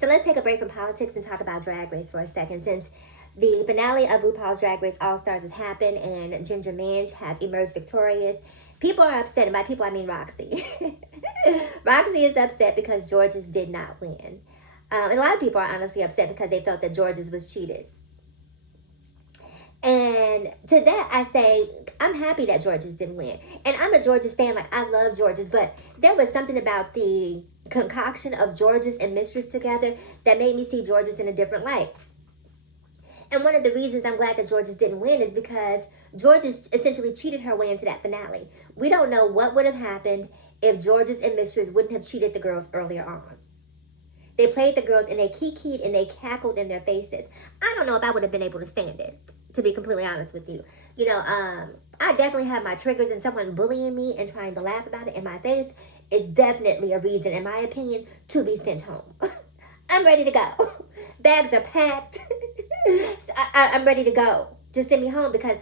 So let's take a break from politics and talk about Drag Race for a second. Since the finale of RuPaul's Drag Race All-Stars has happened and Ginger Minj has emerged victorious, people are upset, and by people I mean Roxy. Roxy is upset because Jorgeous did not win. And a lot of people are honestly upset because they felt that Jorgeous was cheated. And to that I say, I'm happy that Jorgeous didn't win. And I'm a Jorgeous fan, like I love Jorgeous, but there was something about the concoction of Jorgeous and Mistress together that made me see Jorgeous in a different light. And one of the reasons I'm glad that Jorgeous didn't win is because Jorgeous essentially cheated her way into that finale. We don't know what would have happened if Jorgeous and Mistress wouldn't have cheated the girls earlier on. They played the girls and they kikied and they cackled in their faces. I don't know if I would have been able to stand it, to be completely honest with you. You know, I definitely have my triggers, and someone bullying me and trying to laugh about it in my face is definitely a reason, in my opinion, to be sent home. I'm ready to go. Bags are packed. I'm ready to go. Just send me home because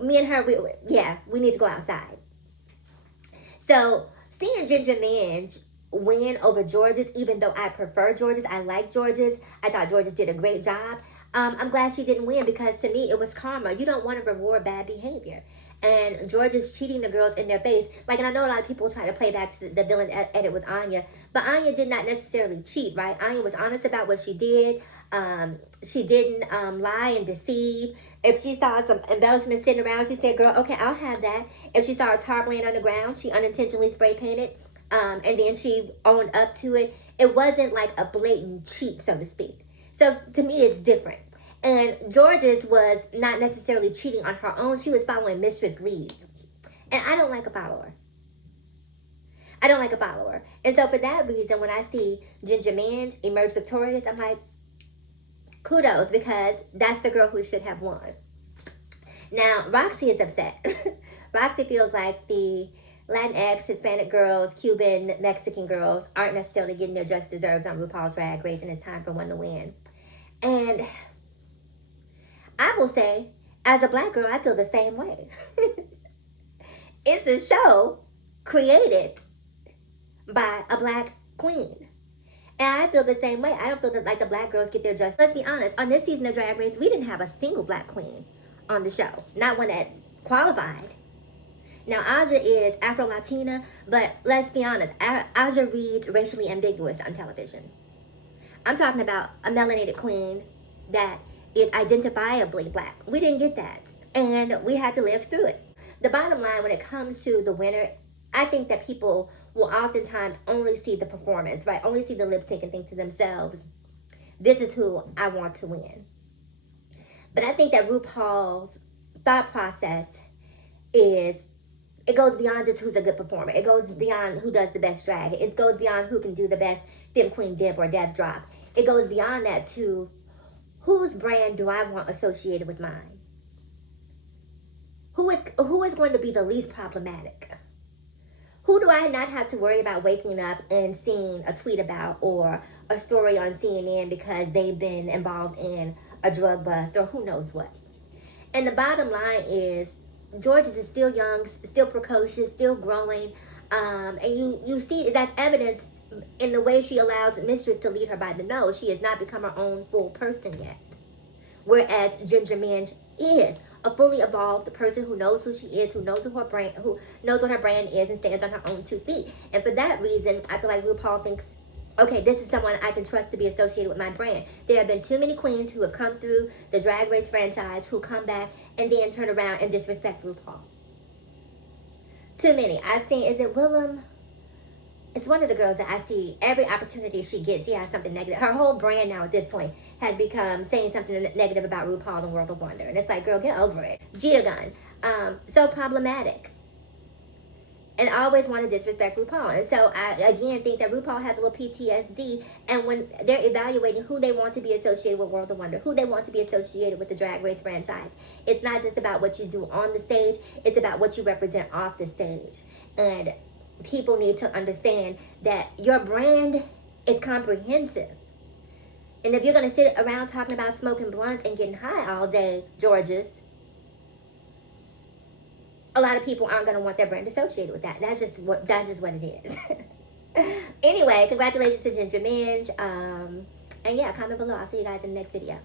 me and her, we need to go outside. So seeing Ginger Minj win over Jorgeous, even though I prefer Jorgeous, I like Jorgeous, I thought Jorgeous did a great job. I'm glad she didn't win because to me it was karma. You don't want to reward bad behavior. And Jorgeous cheating the girls in their face. Like, and I know a lot of people try to play back to the villain edit with Anya, but Anya did not necessarily cheat, right? Anya was honest about what she did. She didn't lie and deceive. If she saw some embellishments sitting around, she said, girl, okay, I'll have that. If she saw a tarp laying on the ground, she unintentionally spray painted, and then she owned up to it. It wasn't like a blatant cheat, so to speak. So to me, it's different. And Jorgeous was not necessarily cheating on her own. She was following Mistress' lead. And I don't like a follower. I don't like a follower. And so for that reason, when I see Ginger Minj emerge victorious, I'm like, kudos, because that's the girl who should have won. Now, Roxy is upset. Roxy feels like the Latinx, Hispanic girls, Cuban, Mexican girls aren't necessarily getting their just deserves on RuPaul's Drag Race, and it's time for one to win. And I will say, as a black girl, I feel the same way. It's a show created by a black queen. And I feel the same way. I don't feel that like the black girls get their just. Let's be honest, on this season of Drag Race, we didn't have a single black queen on the show. Not one that qualified. Now, Aja is Afro-Latina, but let's be honest, Aja reads racially ambiguous on television. I'm talking about a melanated queen that is identifiably black. We didn't get that, and we had to live through it. The bottom line, when it comes to the winner, I think that people will oftentimes only see the performance, right? Only see the lip sync and think to themselves, this is who I want to win. But I think that RuPaul's thought process is, it goes beyond just who's a good performer. It goes beyond who does the best drag. It goes beyond who can do the best Femme Queen dip or dev drop. It goes beyond that to whose brand do I want associated with mine? Who is going to be the least problematic? Who do I not have to worry about waking up and seeing a tweet about or a story on CNN because they've been involved in a drug bust or who knows what? And the bottom line is, Jorgeous is still young, still precocious, still growing, and you see that's evidence in the way she allows Mistress to lead her by the nose. She has not become her own full person yet. Whereas Ginger Minj is a fully evolved person who knows who she is, who knows who knows what her brand is, and stands on her own 2 feet. And for that reason, I feel like RuPaul thinks, okay, this is someone I can trust to be associated with my brand. There have been too many queens who have come through the Drag Race franchise who come back and then turn around and disrespect RuPaul. Too many. I've seen, is it Willem? It's one of the girls that I see every opportunity she gets, she has something negative. Her whole brand now at this point has become saying something negative about RuPaul and World of Wonder. And it's like, girl, get over it. Gia Gunn, so problematic. And I always want to disrespect RuPaul. And so I, again, think that RuPaul has a little PTSD. And when they're evaluating who they want to be associated with World of Wonder, who they want to be associated with the Drag Race franchise, it's not just about what you do on the stage. It's about what you represent off the stage. And people need to understand that your brand is comprehensive. And if you're going to sit around talking about smoking blunts and getting high all day, Jorgeous, a lot of people aren't going to want their brand associated with that. That's just what it is. Anyway, congratulations to Ginger Minge. And yeah, comment below. I'll see you guys in the next video.